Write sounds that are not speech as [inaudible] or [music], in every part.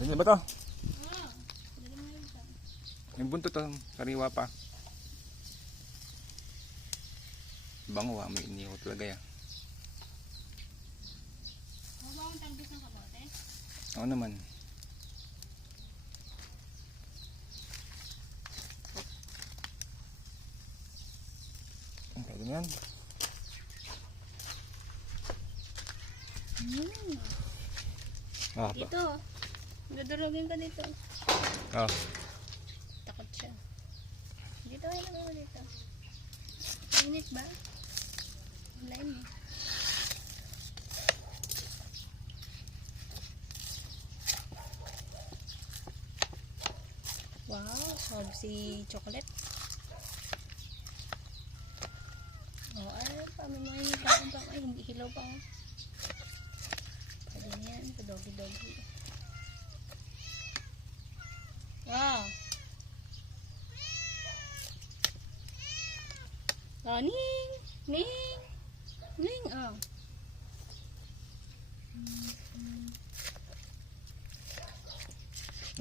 Ganyan ba to? Ah. Yung buntot to, kariwa pa. Bango ah, may inihaw talaga yan. Ano ba ang talbos ng kamote? Oo naman. Ang pwede na yan. Hmm. Ah. Dito. Dadurugin ka dito. Ah, Takot siya. Dito, ilagay mo dito. Init ba? Wala eh. Wow, si chocolate. Oh, ay, paano mo yung kain pa? Ay, hindi hilaw pa. Oh. Pwede na yan, dogi-dogi. Wow. Oh, Ning! Ning! Ning, oh.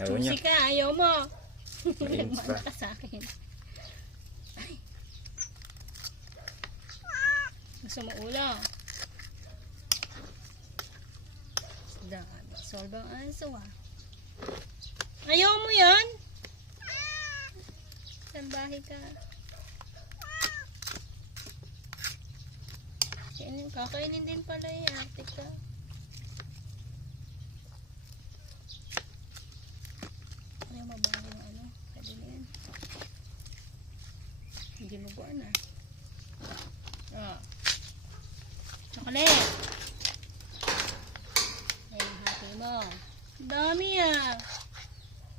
ayaw niya. Susi ka, ayaw mo. Mainit pa. Ka sa akin. Ay. Gusto mo ulo? Dami. Solve ang aso ah. Ayaw mo yan? Sambahi ka. Kainin, kakainin din pala yan. Ate ka. Ayaw mabaho yung ano. Pwede na yan. Hindi mo buwan ah. Ah. Chocolate. Ayan hati mo. Dami ah.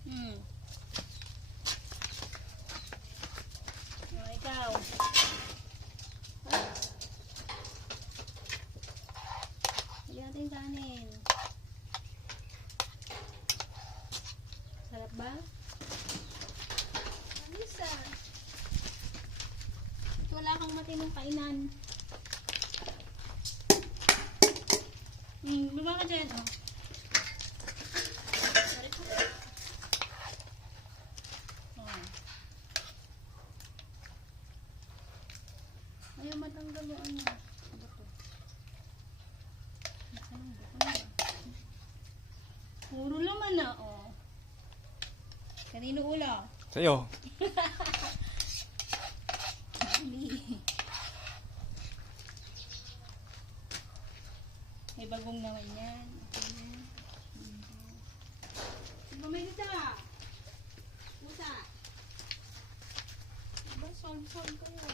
Hmm. Oh, ikaw. Ah. Hindi natin kanin. Sarap ba? Ayos ah. At wala kang matinong kainan. Hmm, baba ka dyan, oh. Oh. Ayaw matanggal yung ano. Buto. Niya? Puro laman na, oh. Kanino ulo? Sa'yo. [laughs] May bagong naman yan. Okay. Diba may dita? Pusa. Diba solve-solve kayo?